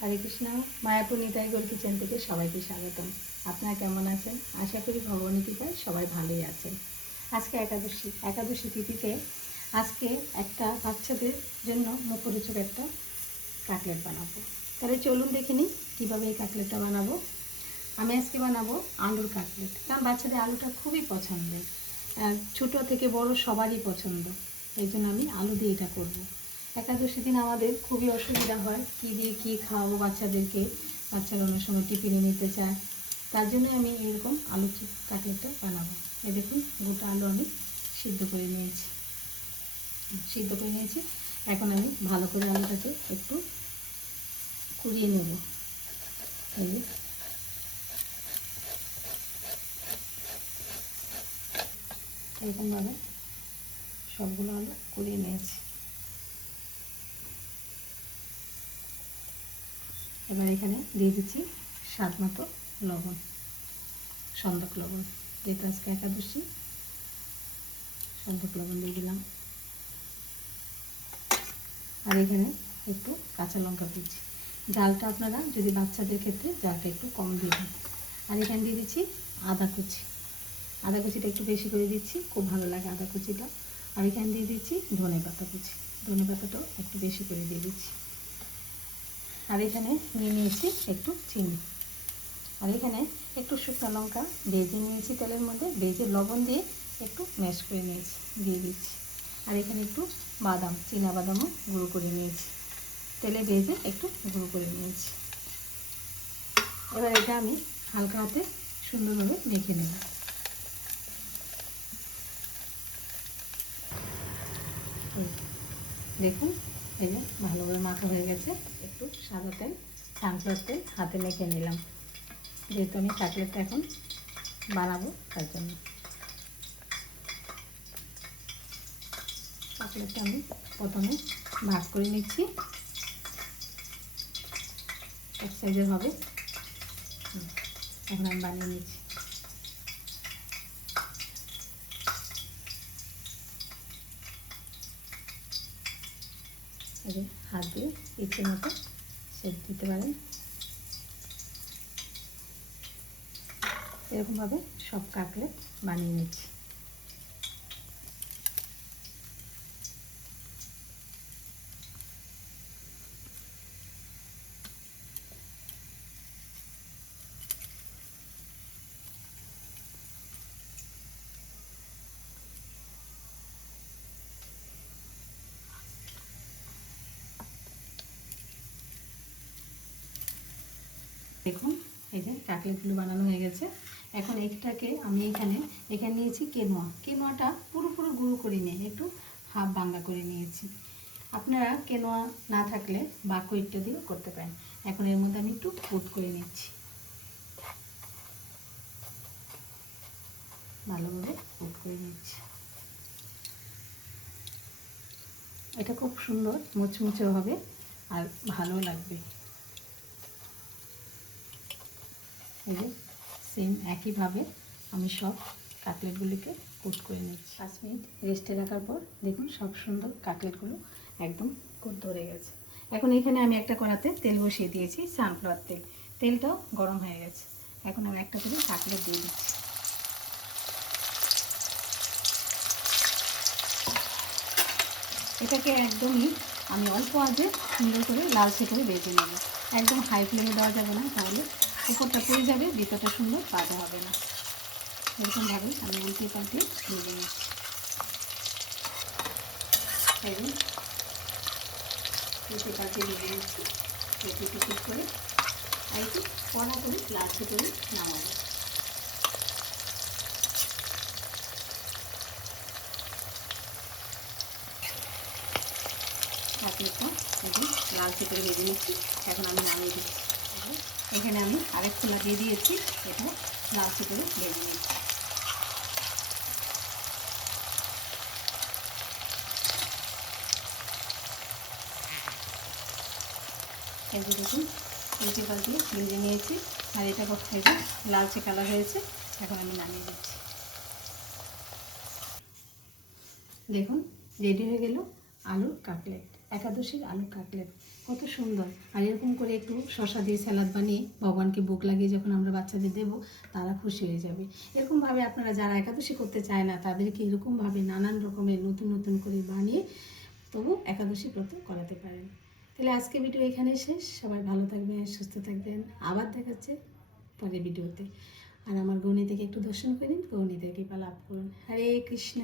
হরে Krishna. Mayapur Nitai Gour kitchen থেকে সবাইকে স্বাগতম। আপনারা কেমন আছেন? আশা করি ভগবানের কৃপায় সবাই ভালোই আছেন। আজকে একাদশী তিথিতে আজকে একটা বাচ্চাদের জন্য মুখরোচক একটা কাটলেট বানাবো। তাহলে চলুন দেখে নিই কীভাবে এই কাটলেটটা বানাবো। আমি আজকে বানাবো আলুর কাটলেট, কারণ বাচ্চাদের আলুটা খুবই পছন্দের, ছোটো থেকে বড় সবারই পছন্দ। এই জন্য আমি আলু দিয়ে এটা করবো। একাদশী দিন আমাদের খুবই অসুবিধা হয় কী দিয়ে কী খাওয়াবো বাচ্চাদেরকে, বাচ্চারা অনেক সময় টিফিনে নিতে চায়। তার জন্য আমি এরকম আলু কাটলেটটা বানাবো। এই দেখুন, গোটা আলু আমি সিদ্ধ করে নিয়েছি। এখন আমি ভালো করে আলুটাকে একটু কুড়িয়ে নেব। এই এরকমভাবে সবগুলো আলু কুড়িয়ে নিয়েছি। এবার এখানে দিয়ে দিচ্ছি স্বাদ মতো লবণ, সন্দক লবণ, যেহেতু আজকে একাদশী সন্দক লবণ দিয়ে দিলাম। আর এখানে একটু কাঁচা লঙ্কা দিচ্ছি। জালটা আপনারা যদি বাচ্চাদের ক্ষেত্রে জালটা একটু কম দিবেন। আর এখানে দিয়ে দিচ্ছি আদা কুচিটা একটু বেশি করে দিচ্ছি, খুব ভালো লাগে আদা কুচিটা। আর এখানে দিয়ে দিচ্ছি ধনে পাতাটাও একটু বেশি করে দিয়ে দিচ্ছি। আর এখানে নিয়ে নিয়েছি একটু চিনি। আর এখানে একটু শুকনো লঙ্কা ভেজে নিয়েছি, তেলের মধ্যে ভেজে লবণ দিয়ে একটু ম্যাশ করে নিয়েছি, দিয়ে দিচ্ছি। আর এখানে একটু চীনা বাদামও গুঁড়ো করে নিয়েছি, তেলে ভেজে একটু গুঁড়ো করে নিয়েছি। এবার এটা আমি হালকা হাতে সুন্দরভাবে মেখে নেব। দেখুন, এই যে ভালোভাবে মাখা হয়ে গেছে। একটু সাদা তেল, সানফ্লাওয়ার তেল হাতে মেখে নিলাম, যেহেতু আমি কাটলেটটা এখন বানাবো তার জন্য। কাটলেটটা আমি প্রথমে ভাগ করে নিচ্ছি, এক সাইজের হবে। এখন আমি বানিয়ে নিচ্ছি। এই যে হাত দিয়ে ইচ্ছে মতো শেপ দিতে পারেন। এরকমভাবে সব কাটলেট বানিয়ে নিচ্ছি। দেখুন, এই যে কাটলেটগুলো বানানো হয়ে গেছে। এখন এইটাকে আমি এখানে নিয়েছি কেনোয়াটা পুরো গুঁড়ো করে নিয়ে একটু হাফ ভাঙা করে নিয়েছি। আপনারা কেনোয়া না থাকলে বাকইটটা দিয়েও করতে পারেন। এখন এর মধ্যে আমি একটু কোট করে নিচ্ছি, ভালোভাবে কোট করে নিচ্ছি। এটা খুব সুন্দর মুচমুচে হবে আর ভালো লাগবে। এই যে সেম একইভাবে আমি সব কাটলেটগুলিকে কোট করে নিচ্ছি। 5 মিনিট রেস্টে রাখার পর দেখুন সব সুন্দর কাটলেটগুলো একদম কোট ধরে গেছে। এখন এখানে আমি একটা কড়াতে তেল বসিয়ে দিয়েছি, সানফ্লাওয়ার তেল। তেলটাও গরম হয়ে গেছে। এখন আমি একটা করে কাটলেট দিয়ে দিচ্ছি। এটাকে একদমই আমি অল্প আঁচে সুন্দর করে লালচে করে ভেজে নেব। একদম হাই ফ্লেমে দেওয়া যাবে না, তাহলে উপরটা পুড়ে যাবে, ভিতরটা সুন্দর ভাজা হবে না। এরকমভাবে আমি উল্টে পাল্টে ভেজে নিচ্ছি। উল্টে পাল্টে ভেজে নিচ্ছি, টিকিট করে আর একটু কড়া করে লালচে করে নামাবো। কাটলেটটা একদম লালচে করে ভেজে নিচ্ছি। এখন আমি নামিয়ে দিচ্ছি। এখানে আমি আরেক খোলা দিয়ে দিয়েছি, এটা লালচে করে ভেজে নিচ্ছি। এই যে দেখুন, উল্টে পাল্টে ভেজে নিয়েছি, আর এটা এই যে লালচে কালার হয়েছে। এখন আমি নামিয়ে দিচ্ছি। দেখুন, রেডি হয়ে গেল আলুর কাটলেট। একাদশীর আলু কাটলেট কত সুন্দর। আর এরকম করে একটু শসা দিয়ে স্যালাড বানিয়ে ভগবানকে ভোগ লাগিয়ে যখন আমরা বাচ্চাদের দেবো, তারা খুশি হয়ে যাবে। এরকমভাবে আপনারা যারা একাদশী করতে চায় না, তাদেরকে এরকমভাবে নানান রকমের নতুন নতুন করে বানিয়ে তবু একাদশী ব্রত করাতে পারেন। তাহলে আজকে ভিডিও এখানেই শেষ। সবাই ভালো থাকবেন, সুস্থ থাকবেন। আবার দেখাচ্ছে পরের ভিডিওতে। আর আমার গৌরী থেকে একটু দর্শন করেন, গৌরী থেকে কৃপা লাভ করুন। হরে কৃষ্ণ।